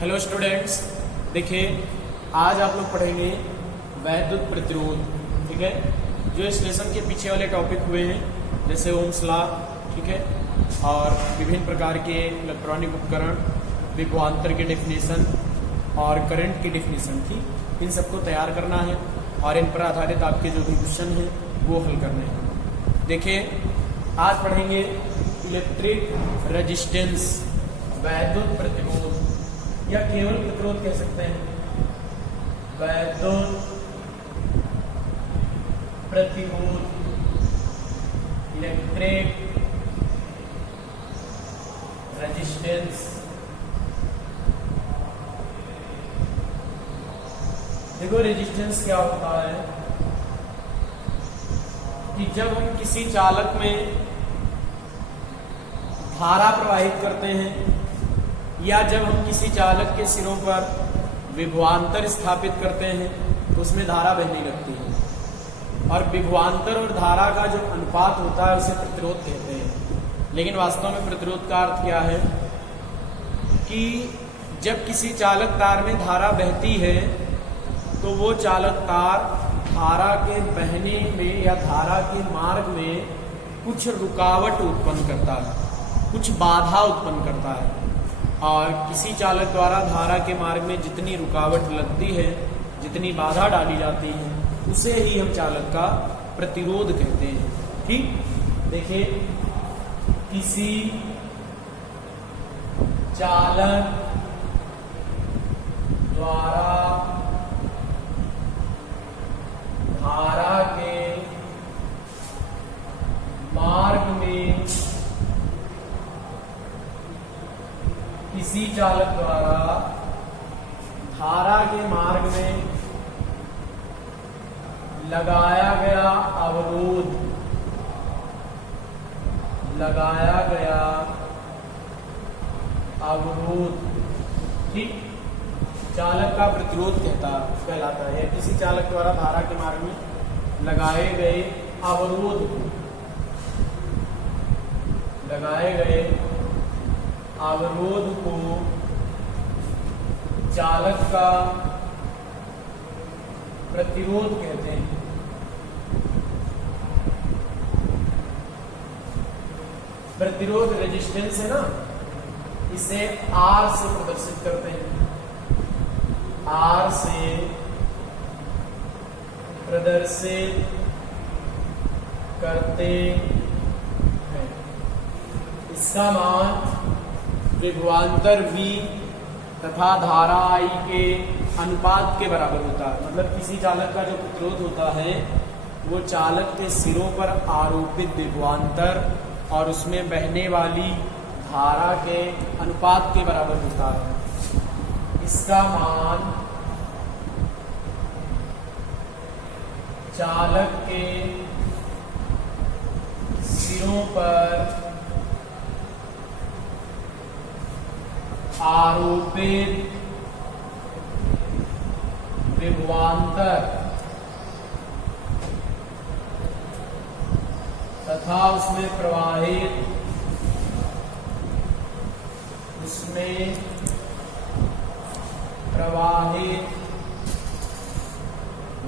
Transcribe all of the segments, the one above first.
Hello students, देखिए आज आप लोग पढ़ेंगे वैद्युत प्रतिरोध। ठीक है, जो इस लेसन के पीछे वाले टॉपिक हुए हैं जैसे ओम्स लॉ, ठीक है, और विभिन्न प्रकार के इलेक्ट्रॉनिक उपकरण, विभवांतर की डेफिनेशन और करंट की डेफिनेशन थी, इन सबको तैयार करना है और इन पर आधारित आपके जो भी क्वेश्चन हैं वो हल करने हैं। देखिए आज पढ़ेंगे इलेक्ट्रिक रेजिस्टेंस, वैद्युत प्रतिरोध या केवल प्रतिरोध कह सकते हैं। वैद्युत प्रतिरोध, इलेक्ट्रिक रेजिस्टेंस। देखो रेजिस्टेंस क्या होता है कि जब हम किसी चालक में धारा प्रवाहित करते हैं या जब हम किसी चालक के सिरों पर विभवांतर स्थापित करते हैं तो उसमें धारा बहने लगती है, और विभवांतर और धारा का जो अनुपात होता है उसे प्रतिरोध कहते हैं। लेकिन वास्तव में प्रतिरोध का अर्थ क्या है कि जब किसी चालक तार में धारा बहती है तो वो चालक तार धारा के बहने में या धारा के मार्ग में कुछ रुकावट उत्पन्न करता है, कुछ बाधा उत्पन्न करता है, और किसी चालक द्वारा धारा के मार्ग में जितनी रुकावट लगती है, जितनी बाधा डाली जाती है, उसे ही हम चालक का प्रतिरोध कहते हैं। ठीक, देखिए किसी चालक द्वारा धारा के मार्ग में, किसी चालक द्वारा धारा के मार्ग में लगाया गया अवरोध, लगाया गया अवरोध, ठीक, चालक का प्रतिरोध कहलाता है। किसी चालक द्वारा धारा के मार्ग में लगाए गए अवरोध को, लगाए गए अवरोध को चालक का प्रतिरोध कहते हैं। प्रतिरोध रेजिस्टेंस है ना, इसे R से प्रदर्शित करते हैं। R से प्रदर्शित करते हैं। इसका मान विभवांतर V तथा धारा I के अनुपात के बराबर होता है। मतलब किसी चालक का जो प्रतिरोध होता है वो चालक के सिरों पर आरोपित विभवांतर और उसमें बहने वाली धारा के अनुपात के बराबर होता है। इसका मान चालक के सिरों पर आरोपित विभवांतर तथा उसमें प्रवाहित,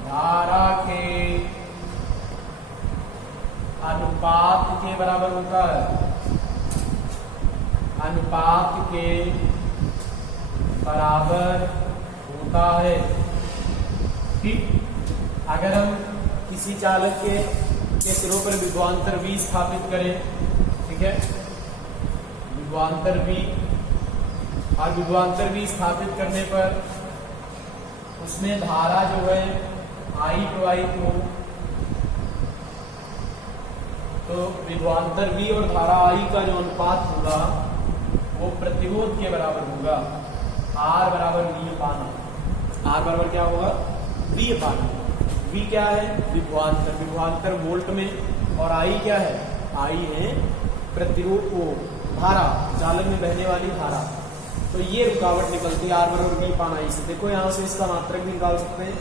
धारा के अनुपात के बराबर होता है। अनुपात के बराबर होता है। ठीक, अगर हम किसी चालक के सिरों पर विभवांतर V स्थापित करें, ठीक है, विभवांतर V, और विभवांतर V स्थापित करने पर उसमें धारा जो है I प्रवाहित हो, तो विभवांतर V और धारा I का जो अनुपात होगा वो प्रतिरोध के बराबर होगा। R बराबर V अपान I। R बराबर क्या होगा? V upon I। V क्या है? विभवांतर, विभवांतर वोल्ट में, और I क्या है? I है प्रतिरोध को धारा, चालक में बहने वाली धारा। तो ये रुकावट निकलती है R बराबर V अपान I से। देखो यहाँ से इसका मात्रक भी निकाल सकते हैं,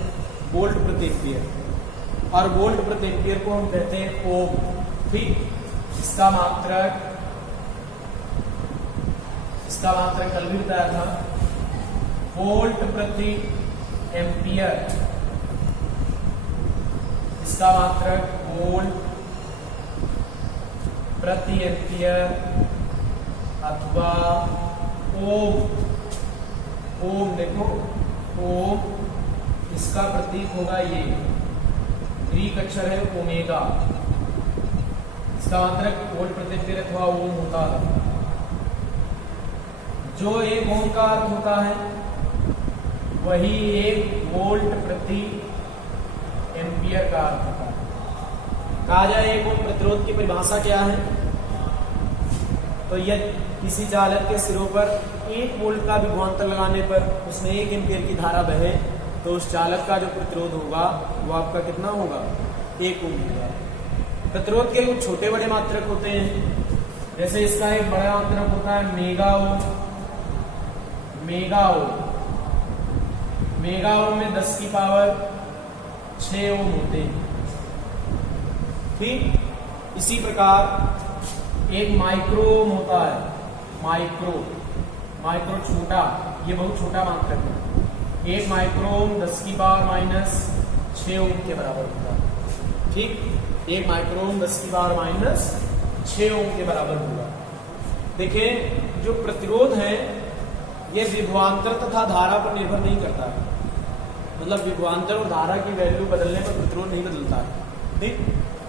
वोल्ट प्रति एम्पियर, और वोल्ट प्रति एम्पियर को हम कहते हैं ओम। ठीक, इसका मात्रक कल भी बताया था वोल्ट प्रति एम्पियर, इसका मात्रक वोल्ट प्रति एम्पियर अथवा ओम। ओम देखो, ओम, इसका प्रतीक होगा ये ग्रीक अक्षर है ओमेगा, इसका मात्रक वोल्ट प्रति एम्पियर अथवा ओम होता है। जो एक ओम का अर्थ होता है वही एक वोल्ट प्रति एम्पियर का अर्थ होता है। कहा जाए एक ओम प्रतिरोध की परिभाषा क्या है, तो यदि किसी चालक के सिरों पर 1 वोल्ट का विभवांतर लगाने पर उसमें 1 एम्पियर की धारा बहे तो उस चालक का जो प्रतिरोध होगा वो आपका कितना होगा, 1 ओम होगा। प्रतिरोध के कुछ छोटे बड़े मात्रक होते हैं, जैसे इसका एक बड़ा मात्रक होता है mega ohm. Mega ohm, mega ohm में 10 की पावर 6 ओम होते हैं। ठीक, इसी प्रकार एक माइक्रो ओम होता है। माइक्रो, माइक्रो छोटा, ये बहुत छोटा मात्रक है। एक माइक्रो ओम 10 की पावर माइनस 6 ओम के बराबर होता है। ठीक, एक माइक्रो ओम 10 की पावर माइनस 6 ओम के बराबर होगा। देखिए जो प्रतिरोध है ये विभवांतर तथा धारा पर निर्भर नहीं करता है, मतलब विभवांतर और धारा की वैल्यू बदलने पर प्रतिरोध नहीं बदलता है। ठीक,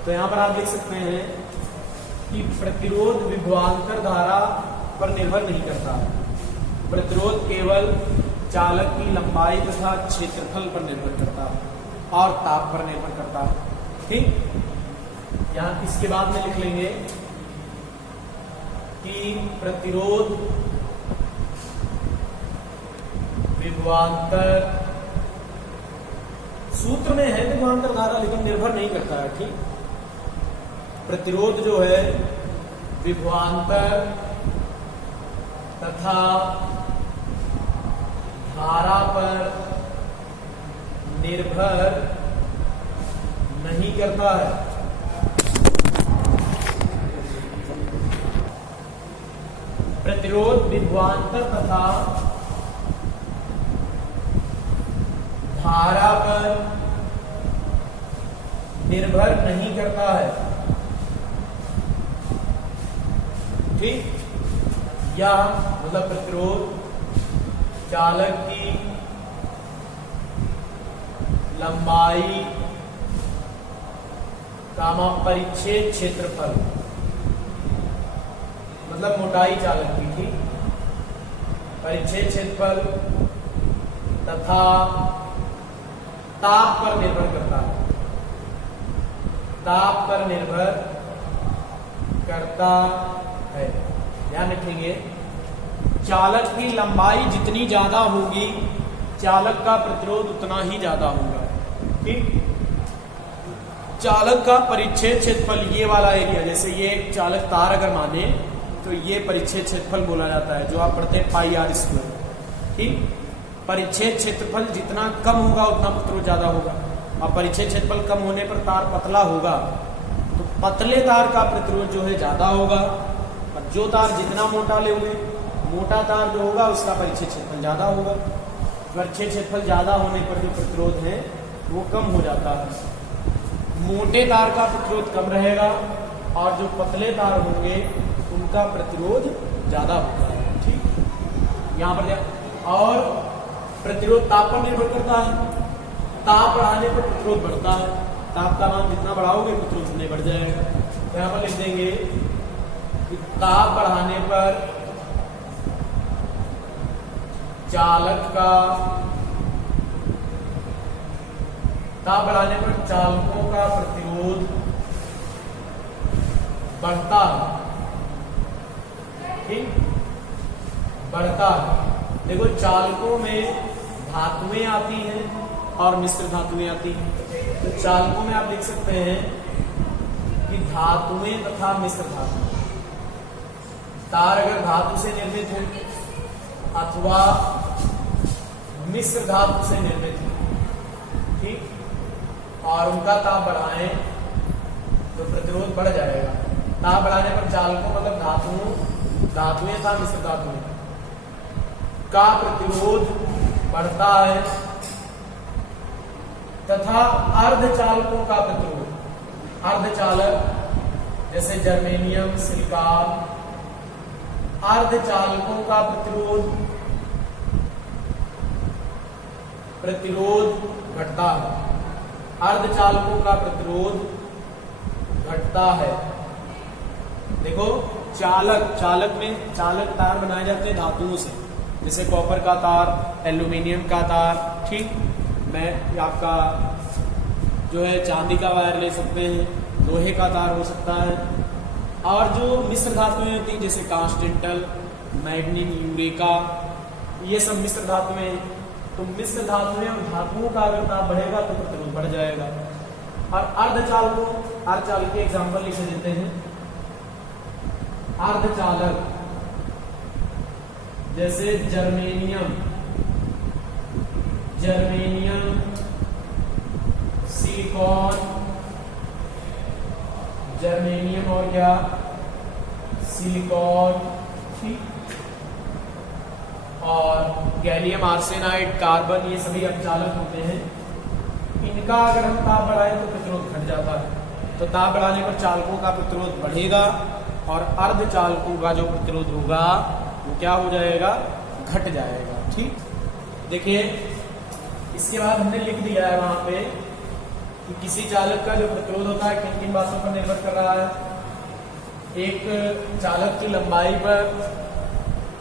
तो यहाँ पर आप देख सकते हैं कि प्रतिरोध विभवांतर धारा पर निर्भर नहीं करता है। प्रतिरोध केवल चालक की लंबाई तथा क्षेत्रफल पर निर्भर करता है और ताप पर निर्भर करता है। ठीक, यहाँ इसके बाद में लिख लेंगे कि प्रतिरोध विभवांतर, सूत्र में है विभवांतर धारा लेकिन निर्भर नहीं करता है। ठीक, प्रतिरोध जो है विभवांतर तथा धारा पर निर्भर नहीं करता है। प्रतिरोध विभवांतर तथा धारा पर निर्भर नहीं करता है। ठीक, या मतलब प्रतिरोध चालक की लंबाई कामा परिच्छेद क्षेत्रफल, मतलब मोटाई चालक की, ठीक, परिच्छेद क्षेत्रफल तथा ताप पर निर्भर करता है। ताप पर निर्भर करता है। ध्यान रखेंगे, चालक की लंबाई जितनी ज्यादा होगी चालक का प्रतिरोध उतना ही ज्यादा होगा। ठीक, चालक का परिच्छेद क्षेत्रफल, ये वाला एरिया, जैसे ये एक चालक तार अगर माने तो ये परिच्छेद क्षेत्रफल बोला जाता है, जो आप पढ़ते हैं पाई आर स्क्वायर। ठीक, परिच्छेद क्षेत्रफल जितना कम होगा उतना प्रतिरोध ज्यादा होगा, और परिच्छेद क्षेत्रफल कम होने पर तार पतला होगा तो पतले तार का प्रतिरोध जो है ज्यादा होगा, और जो तार जितना मोटा लेंगे, मोटा तार जो होगा उसका परिच्छेद क्षेत्रफल ज्यादा होगा। परिच्छेद क्षेत्रफल ज्यादा होने पर जो प्रतिरोध है वो कम हो जाता है। मोटे तार का प्रतिरोध कम रहेगा और जो पतले तार होंगे उनका प्रतिरोध ज्यादा होता है। ठीक, यहाँ पर और प्रतिरोध ताप पर निर्भर करता है। ताप बढ़ाने पर प्रतिरोध बढ़ता है, ताप का मान जितना बढ़ाओगे प्रतिरोध उतने बढ़ जाएगा। तो यहाँ पर लिख देंगे कि ताप बढ़ाने पर चालक का, ताप बढ़ाने पर चालकों का प्रतिरोध बढ़ता है। ठीक, बढ़ता है। देखो चालकों में धातुएं आती हैं और मिश्र धातुएं आती हैं। तो चालकों में आप देख सकते हैं कि धातुएं तथा मिश्र धातु, तार अगर धातु से निर्मित है अथवा मिश्र धातु से निर्मित है, ठीक, और उनका ताप बढ़ाएं तो प्रतिरोध बढ़ जाएगा। ताप बढ़ाने पर चालकों मतलब धातुएं था मिश्र धातुएं का प्रतिरोध बढ़ता है तथा अर्धचालकों का प्रतिरोध, अर्धचालक जैसे जर्मेनियम, सिलिकॉन, अर्धचालकों का प्रतिरोध घटता है, अर्धचालकों का प्रतिरोध घटता है। देखो चालक में चालक तार बनाए जाते हैं धातुओं से, जैसे कॉपर का तार, एल्यूमिनियम का तार, ठीक। मैं आपका जो है चांदी का वायर ले सकते हैं, लोहे का तार हो सकता है। और जो मिश्र धातुएं होती हैं जैसे कांस्टेंटल, मैग्नीज, यूरेका, ये सब मिश्र धातुएं हैं। तो मिश्र धातुएं और धातुओं का अगर ताप बढ़ेगा तो प्रतिरोध बढ़ जाएगा। और अर्धचालक के एग्जाम्पल लिख देते हैं। अर्धचालक जैसे जर्मेनियम, सिलिकॉन, जर्मेनियम और क्या, सिलिकॉन, ठीक। और गैलियम आर्सेनाइड, कार्बन, ये सभी अर्धचालक होते हैं। इनका अगर हम ताप बढ़ाएं तो प्रतिरोध घट जाता है। तो ताप बढ़ाने पर चालकों का प्रतिरोध बढ़ेगा और अर्धचालकों का जो प्रतिरोध होगा वो क्या हो जाएगा, घट जाएगा, ठीक। देखिए इसके बाद हमने लिख दिया है वहां पे कि किसी चालक का जो प्रतिरोध होता है किन किन बातों पर निर्भर कर रहा है। एक चालक की लंबाई पर,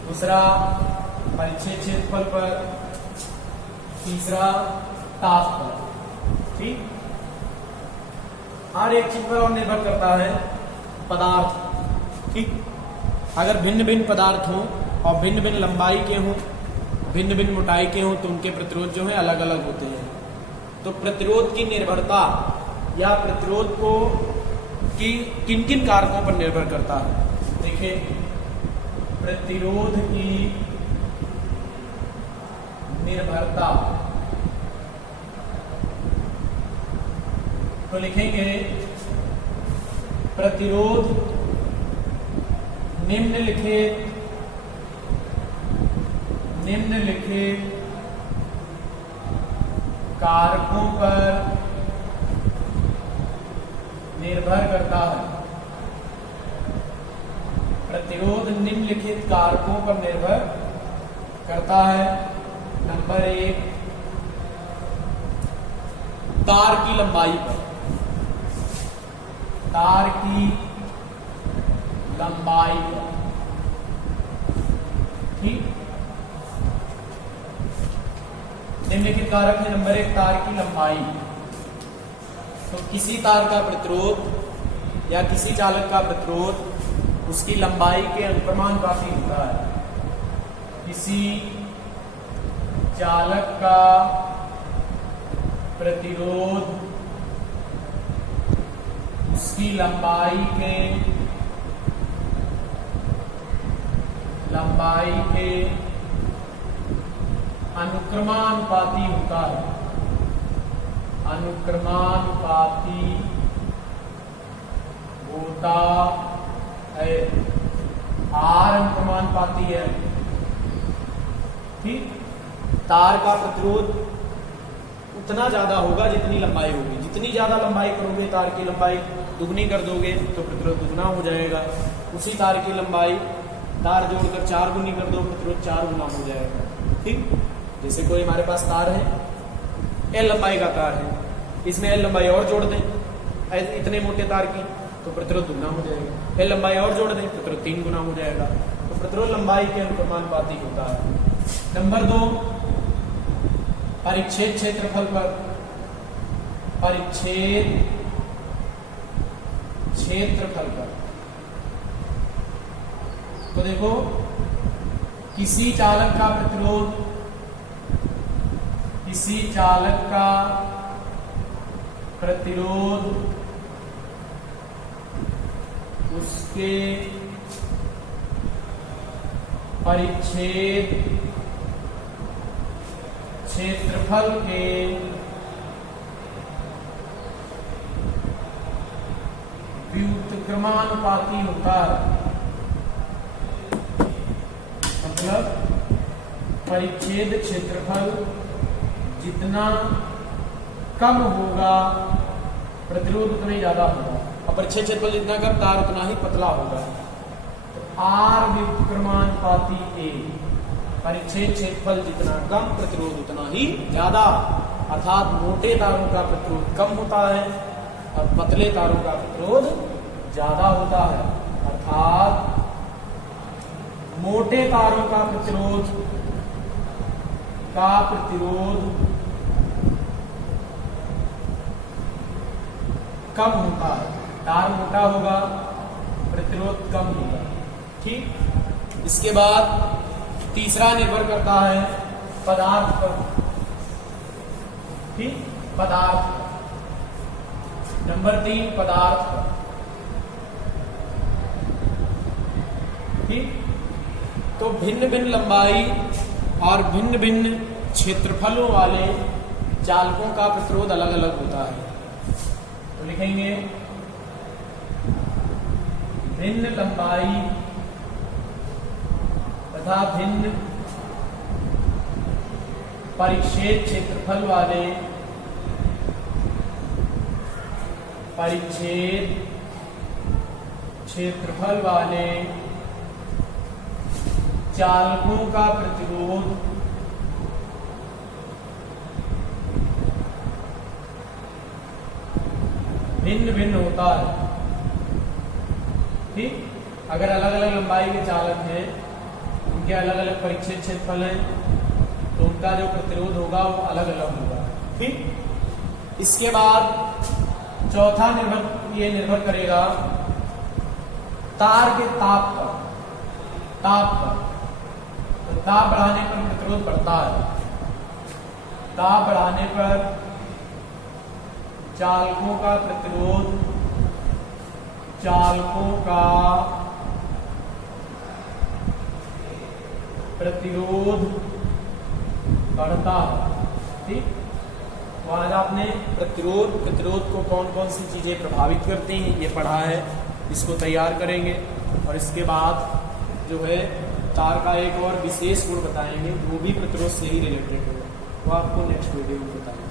दूसरा परिच्छेद क्षेत्रफल पर, तीसरा ताप पर, ठीक। और एक चीज पर और निर्भर करता है, पदार्थ, ठीक। अगर भिन्न भिन्न पदार्थ हों और भिन्न भिन्न लंबाई के हों, भिन्न भिन्न मोटाई के हों, तो उनके प्रतिरोध जो है अलग अलग होते हैं। तो प्रतिरोध की निर्भरता या प्रतिरोध को की किन किन कारकों पर निर्भर करता है। देखिए प्रतिरोध की निर्भरता तो लिखेंगे प्रतिरोध निम्नलिखित कारकों पर निर्भर करता है। प्रतिरोध निम्नलिखित कारकों पर निर्भर करता है। नंबर 1, तार की लंबाई पर, तार की लंबाई पर, ठीक। निम्नलिखित कारक है। नंबर 1, तार की लंबाई। तो किसी तार का प्रतिरोध या किसी चालक का प्रतिरोध उसकी लंबाई के अनुक्रमानुपाती होता है। किसी चालक का प्रतिरोध उसकी लंबाई के अनुक्रमानुपाती होता है। अनुक्रमानुपाती होता है। आर अनुक्रमानुपाती है, ठीक। तार का प्रतिरोध उतना ज्यादा होगा जितनी लंबाई होगी। जितनी ज्यादा लंबाई करोगे, तार की लंबाई दुगनी कर दोगे तो प्रतिरोध दुगना हो जाएगा। उसी तार की लंबाई तार जोड़कर 4 गुनी कर दो, प्रतिरोध 4 गुना हो जाएगा, ठीक। जैसे कोई हमारे पास तार है, एल लंबाई का तार है, इसमें एल लंबाई और जोड़ दें इतने मोटे तार की तो प्रतिरोध दुगना हो जाएगा। एल लंबाई और जोड़ दें, प्रतिरोध 3 गुना हो जाएगा। तो प्रतिरोध लंबाई के अनुक्रमानुपाती होता है। नंबर 2, परिच्छेद क्षेत्रफल पर, परिच्छेद क्षेत्रफल पर। तो देखो किसी चालक का प्रतिरोध, किसी चालक का प्रतिरोध उसके परिच्छेद क्षेत्रफल के व्युत्क्रमानुपाती होता है। मतलब परिच्छेद क्षेत्रफल जितना कम होगा प्रतिरोध उतना ही ज्यादा होगा, और परिच्छेद क्षेत्रफल जितना कम तार उतना ही पतला होगा। तो R व्युत्क्रमानुपाती A, परिच्छेद क्षेत्रफल जितना कम प्रतिरोध उतना ही ज्यादा, अर्थात मोटे तारों का प्रतिरोध कम होता है और पतले तारों का प्रतिरोध ज्यादा होता है। अर्थात मोटे तारों का प्रतिरोध कम होता है, तार मोटा होगा प्रतिरोध कम होगा। ठीक, इसके बाद तीसरा निर्भर करता है पदार्थ पर। ठीक, पदार्थ, नंबर 3 पदार्थ पर। ठीक, तो भिन्न भिन्न लंबाई और भिन्न भिन्न क्षेत्रफलों वाले चालकों का प्रतिरोध अलग अलग होता है। तो लिखेंगे भिन्न लंबाई तथा भिन्न परिच्छेद क्षेत्रफल वाले चालकों का प्रतिरोध भिन्न भिन्न होता है। ठीक, अगर अलग अलग लंबाई के चालक हैं, उनके अलग अलग परिच्छेद क्षेत्रफल हैं, तो उनका जो प्रतिरोध होगा वो अलग अलग होगा। ठीक, इसके बाद चौथा ये निर्भर करेगा तार के ताप पर। तो ताप बढ़ाने पर प्रतिरोध बढ़ता है, ताप बढ़ाने पर चालकों का प्रतिरोध बढ़ता है। ठीक, तो आज आपने प्रतिरोध को कौन कौन सी चीजें प्रभावित करती हैं ये पढ़ा है, इसको तैयार करेंगे। और इसके बाद जो है तार का एक और विशेष गुण बताएंगे, वो भी प्रतिरोध से ही रिलेटेड होगा, वो आपको नेक्स्ट वीडियो में बताएंगे।